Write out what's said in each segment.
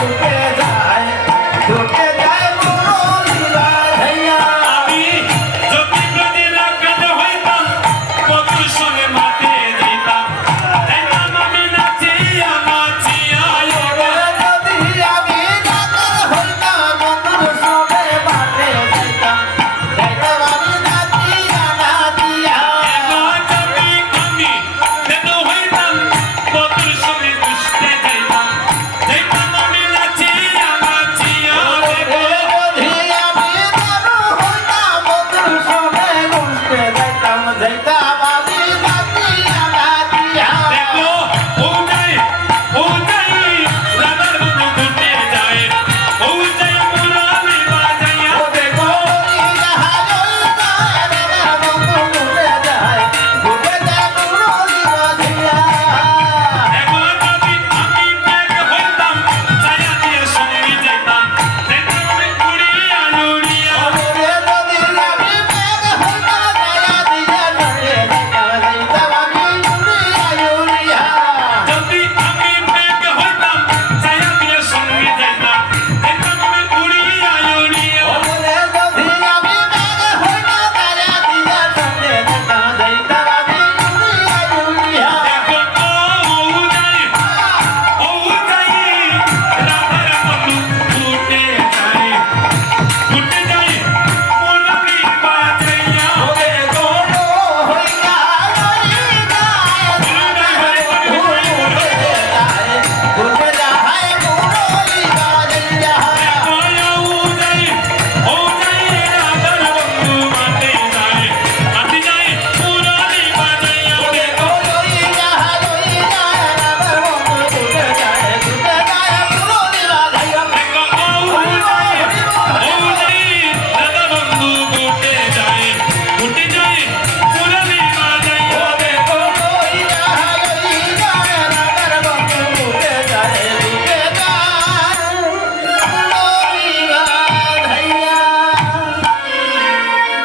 Yeah.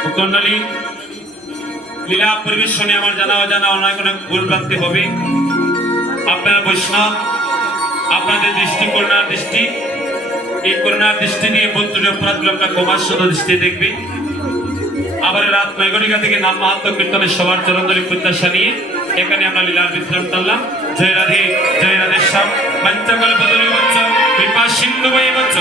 প্রণালী লীলা পরিবেশনে আমার জানা অজানা অনেক অনেক ভুল ভ্রান্তি হবে। আপনারা বৈষ্ণব, আপনাদের দৃষ্টি, করুণার দৃষ্টি, এই করুণার দৃষ্টি নিয়ে বন্ধুর অপরাধগুলো আপনার কমার দৃষ্টি দেখবে। আবার রাত নয়গণিকা থেকে নাম মাহাত্ম কীর্তনের সবার চরণদলী প্রত্যাশা নিয়ে এখানে আমরা লীলার বিশ্রাম টানলাম জয় রাধে জয় রাধে শ্যাম পঞ্চকল্প বচ্চ কৃপা সিন্ধু বচ্চ